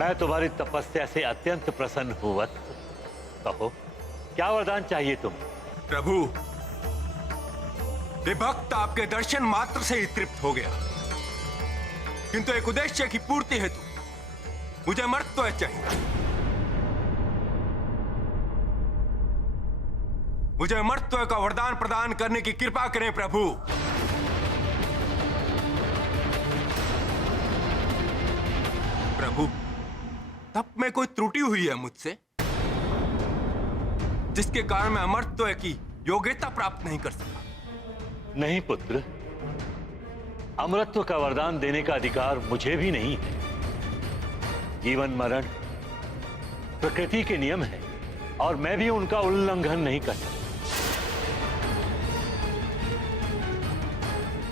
मैं तुम्हारी तपस्या से अत्यंत प्रसन्न हूं वत्स। कहो, क्या वरदान चाहिए तुम? प्रभु, ये भक्त आपके दर्शन मात्र से ही तृप्त हो गया, किंतु एक उद्देश्य की पूर्ति हेतु मुझे मर्त्य चाहिए। मुझे मर्त्य का वरदान प्रदान करने की कृपा करें प्रभु। प्रभु, तब में कोई त्रुटि हुई है मुझसे, जिसके कारण मैं अमर्त्य की योग्यता प्राप्त नहीं कर सका? नहीं पुत्र, अमरत्व का वरदान देने का अधिकार मुझे भी नहीं है। जीवन मरण प्रकृति के नियम है और मैं भी उनका उल्लंघन नहीं कर सकता।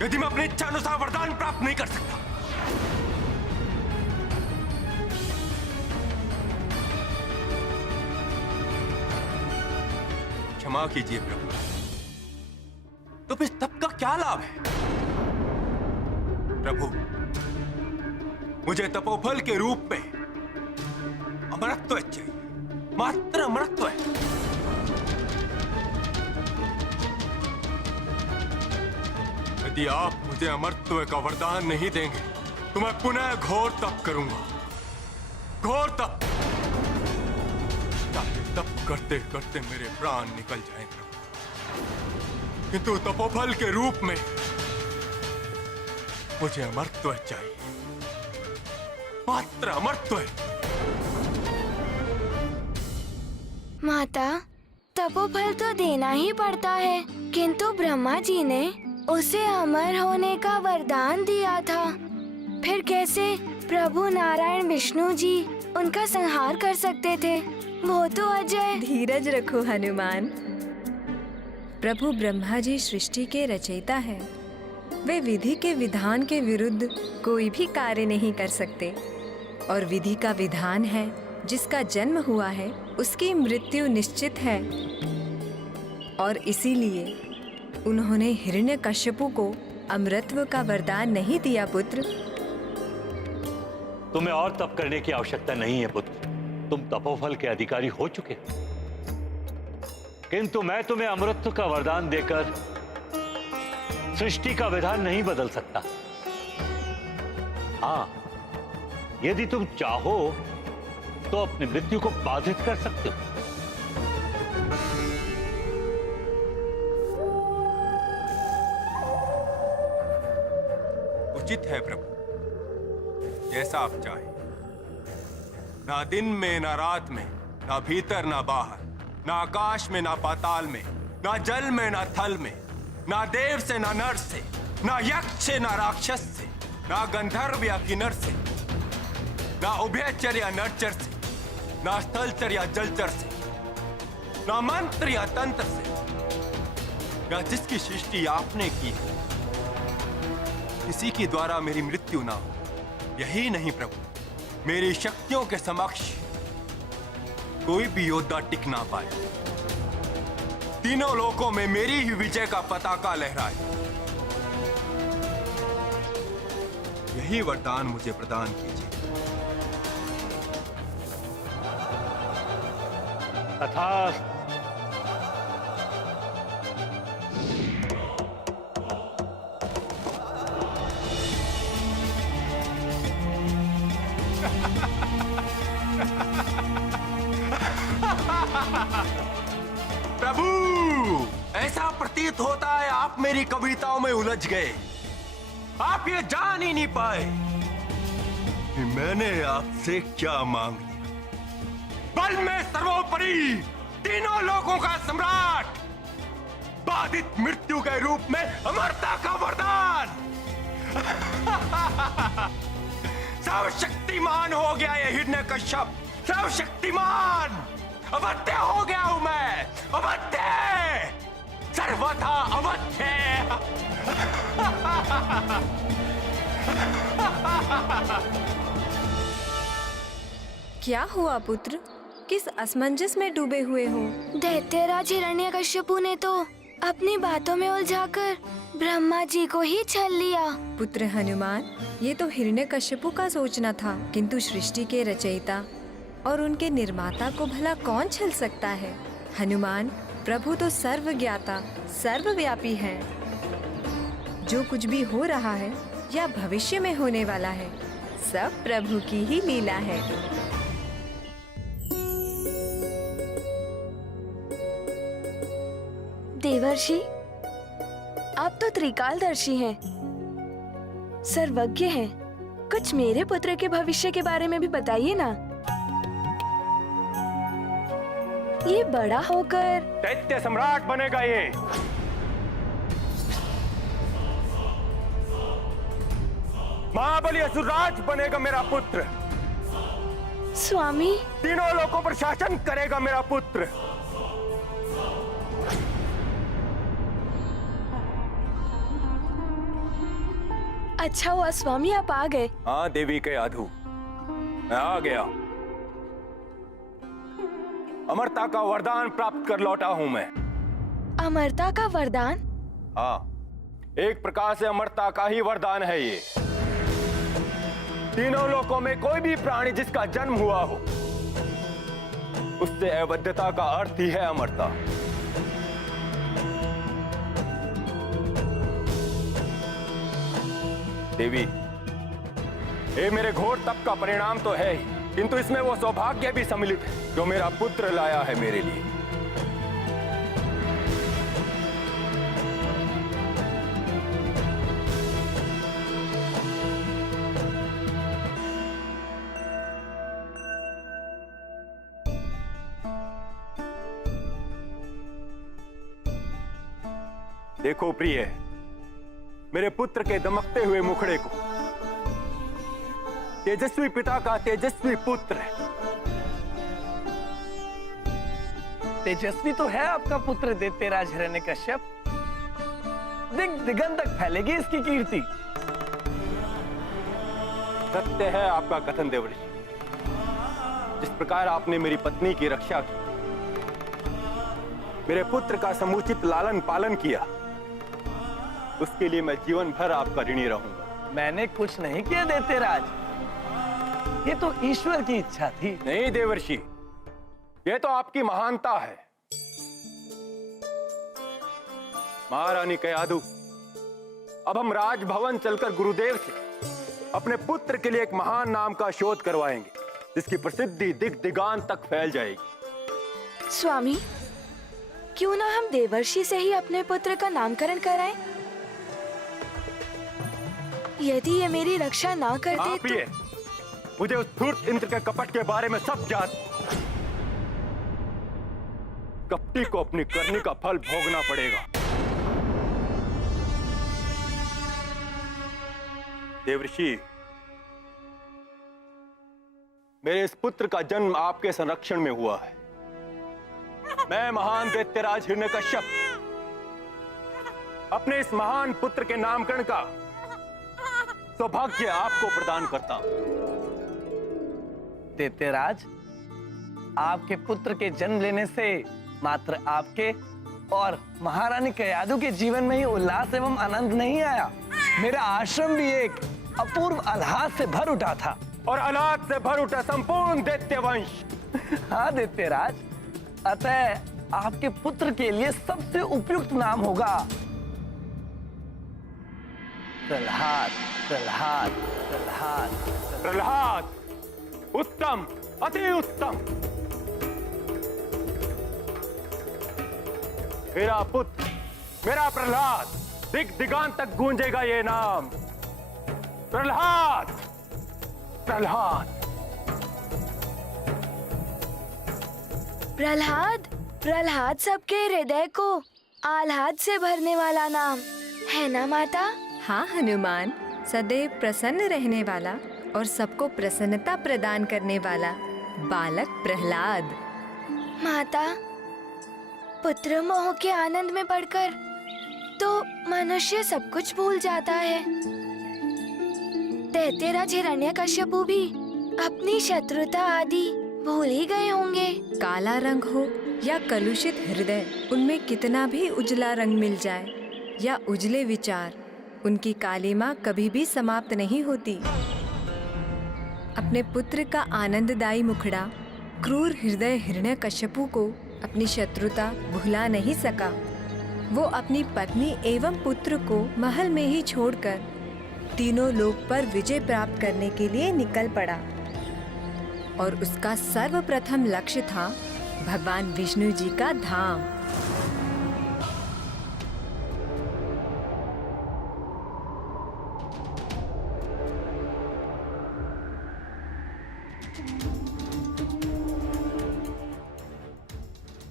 यदि मैं अपनी इच्छा अनुसार वरदान प्राप्त नहीं कर सकता, क्षमा कीजिए प्रभु, तो फिर तप का क्या लाभ है? प्रभु, मुझे तपोफल के रूप में अमरत्व चाहिए, मात्र अमरत्व है। यदि आप मुझे अमरत्व का वरदान नहीं देंगे तो मैं पुनः घोर तप करूंगा, घोर तप। चाहे तप करते करते मेरे प्राण निकल जाएं प्रभु, किंतु तपोफल के रूप में मुझे अमरत्व चाहिए, मात्र अमरत्व। माता, तपोफल तो देना ही पड़ता है, किंतु ब्रह्मा जी ने उसे अमर होने का वरदान दिया था। फिर कैसे प्रभु नारायण विष्णु जी उनका संहार कर सकते थे? वो तो अजय। धीरज रखो हनुमान। प्रभु ब्रह्मा जी सृष्टि के रचयिता हैं। वे विधि के विधान के विरुद्ध कोई भी कार्य नहीं कर सकते और विधि का विधान है जिसका जन्म हुआ है उसकी मृत्यु निश्चित है। और इसीलिए उन्होंने हिरण्यकश्यपु को अमरत्व का वरदान नहीं दिया पुत्र। तुम्हें और तप करने की आवश्यकता नहीं है पुत्र, तुम तपोफल के अधिकारी हो चुके हो। किंतु मैं तुम्हें अमरत्व का वरदान देकर सृष्टि का विधान नहीं बदल सकता। हाँ, यदि तुम चाहो तो अपनी मृत्यु को बाधित कर सकते हो। उचित है प्रभु, जैसा आप चाहें। ना दिन में ना रात में, ना भीतर ना बाहर, ना आकाश में ना पाताल में, ना जल में ना थल में, ना देव से ना नर से, ना यक्ष से ना राक्षस से, ना गंधर्व या किन्नर से, ना उभयचर या नरचर से, ना स्थलचर या जलचर से, ना मंत्र या तंत्र से, ना जिसकी सृष्टि आपने की है किसी के द्वारा मेरी मृत्यु ना हो। यही नहीं प्रभु, मेरी शक्तियों के समक्ष कोई भी योद्धा टिक ना पाए। तीनों लोकों में मेरी ही विजय का पताका लहराए। यही वरदान मुझे प्रदान कीजिए। तथास्तु। प्रभु, ऐसा प्रतीत होता है आप मेरी कविताओं में उलझ गए। आप ये जान ही नहीं पाए कि मैंने आपसे क्या मांग लिया। बल में सर्वोपरि, तीनों लोगों का सम्राट, बाधित मृत्यु के रूप में अमरता का वरदान। सर्वशक्तिमान हो गया ये हिरण्यकश्यप, सर्वशक्तिमान। अवध्य हो गया हूं मैं, अवध्य, सर्वथा अवध्य। क्या हुआ पुत्र, किस असमंजस में डूबे हुए हो? दैत्यराज हिरण्यकश्यपु ने तो अपनी बातों में उलझाकर ब्रह्मा जी को ही छल लिया। पुत्र हनुमान, ये तो हिरण्यकश्यपु का सोचना था, किंतु सृष्टि के रचयिता और उनके निर्माता को भला कौन छल सकता है? हनुमान, प्रभु तो सर्वज्ञाता, सर्वव्यापी हैं। जो कुछ भी हो रहा है या भविष्य में होने वाला है, सब प्रभु की ही लीला है। देवर्षि, आप तो त्रिकालदर्शी हैं, सर्वज्ञ हैं। कुछ मेरे पुत्र के भविष्य के बारे में भी बताइए ना। ये बड़ा होकर दैत्य सम्राट बनेगा ये। महाबली असुरराज बनेगा मेरा पुत्र। स्वामी, तीनों लोकों पर शासन करेगा मेरा पुत्र। अच्छा हुआ स्वामी आप आ गए। हाँ देवी के आधु, मैं आ गया। अमरता का वरदान प्राप्त कर लौटा हूं मैं। अमरता का वरदान? हाँ, एक प्रकार से अमरता का ही वरदान है ये। तीनों लोकों में कोई भी प्राणी जिसका जन्म हुआ हो, उससे अवध्यता का अर्थ ही है अमरता। देवी, ये मेरे घोर तप का परिणाम तो है ही, किंतु इसमें वो सौभाग्य भी सम्मिलित है जो मेरा पुत्र लाया है मेरे लिए। देखो प्रिय, मेरे पुत्र के दमकते हुए मुखड़े को। तेजस्वी पिता का तेजस्वी पुत्र है। तेजस्वी तो है आपका पुत्र दैत्यराज हिरण्यकश्यप। दिगंत तक फैलेगी इसकी कीर्ति। सत्य है आपका कथन देवर्षि। जिस प्रकार आपने मेरी पत्नी की रक्षा की, मेरे पुत्र का समुचित लालन पालन किया, उसके लिए मैं जीवन भर आपका ऋणी रहूंगा। मैंने कुछ नहीं किया दैत्यराज, ये तो ईश्वर की इच्छा थी। नहीं देवर्षि, ये तो आपकी महानता है। महारानी कयाधु, अब हम राजभवन चलकर गुरुदेव से अपने पुत्र के लिए एक महान नाम का शोध करवाएंगे, जिसकी प्रसिद्धि दिग दिगांत तक फैल जाएगी। स्वामी, क्यों ना हम देवर्षि से ही अपने पुत्र का नामकरण कराएं? यदि ये मेरी रक्षा ना करते आप ये, मुझे उस धूर्त इंद्र के कपट के बारे में सब जान। कपटी को अपनी करनी का फल भोगना पड़ेगा। देवर्षि, मेरे इस पुत्र का जन्म आपके संरक्षण में हुआ है। मैं महान दैत्यराज हिरण्यकश्यप अपने इस महान पुत्र के नामकरण का सौभाग्य आपको प्रदान करता हूं। दैत्यराज, आपके पुत्र के जन्म लेने से मात्र आपके और महारानी कयाधु के जीवन में ही उल्लास एवं आनंद नहीं आया, मेरा आश्रम भी एक अपूर्व आह्लाद से भर उठा था। और आह्लाद से भर उठा संपूर्ण दैत्यवंश। हाँ दैत्यराज, अतः आपके पुत्र के लिए सबसे उपयुक्त नाम होगा प्रहलाद। प्रहलाद, प्रहलाद, प्रहलाद, उत्तम, अति उत्तम। मेरा पुत्र, मेरा प्रहलाद, दिग दिगांत तक गूंजेगा ये नाम। प्रहलाद, प्रहलाद। प्रहलाद, प्रहलाद सबके हृदय को आह्लाद से भरने वाला नाम है ना माता? हाँ हनुमान, सदैव प्रसन्न रहने वाला और सबको प्रसन्नता प्रदान करने वाला बालक प्रहलाद। माता, पुत्र मोह के आनंद में पड़कर तो मनुष्य सब कुछ भूल जाता है। दैत्यराज हिरण्यकश्यपु भी अपनी शत्रुता आदि भूल ही गए होंगे। काला रंग हो या कलुषित हृदय, उनमें कितना भी उजला रंग मिल जाए या उजले विचार, उनकी कालिमा कभी भी समाप्त नहीं होती। अपने पुत्र का आनंददायी मुखड़ा क्रूर हृदय हिरण्यकश्यपु को अपनी शत्रुता भुला नहीं सका। वो अपनी पत्नी एवं पुत्र को महल में ही छोड़कर तीनों लोक पर विजय प्राप्त करने के लिए निकल पड़ा और उसका सर्वप्रथम लक्ष्य था भगवान विष्णु जी का धाम।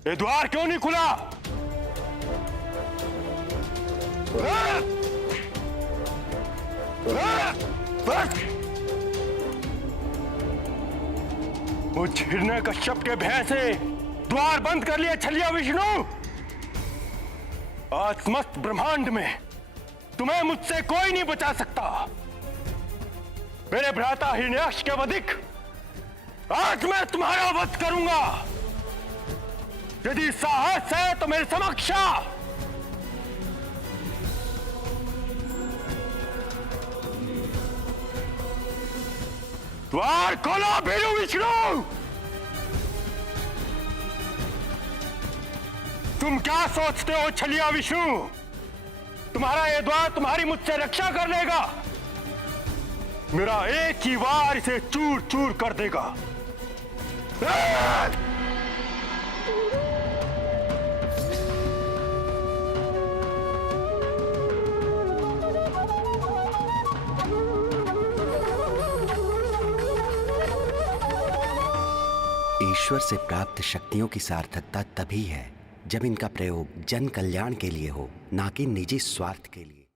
ये द्वार क्यों नहीं खुला? मुझ हिरण्यकश्यप के भय से द्वार बंद कर लिया छलिया विष्णु। आज समस्त ब्रह्मांड में तुम्हें मुझसे कोई नहीं बचा सकता। मेरे भ्राता हिरण्याक्ष के वधिक आज मैं तुम्हारा वध करूंगा। यदि साहस है तो मेरे समक्ष आ। द्वार खोलो भीरू विष्णु। तुम क्या सोचते हो छलिया विष्णु? तुम्हारा ये द्वार तुम्हारी मुझसे रक्षा कर लेगा? मेरा एक ही वार इसे चूर चूर कर देगा। ईश्वर से प्राप्त शक्तियों की सार्थकता तभी है जब इनका प्रयोग जन कल्याण के लिए हो, ना कि निजी स्वार्थ के लिए।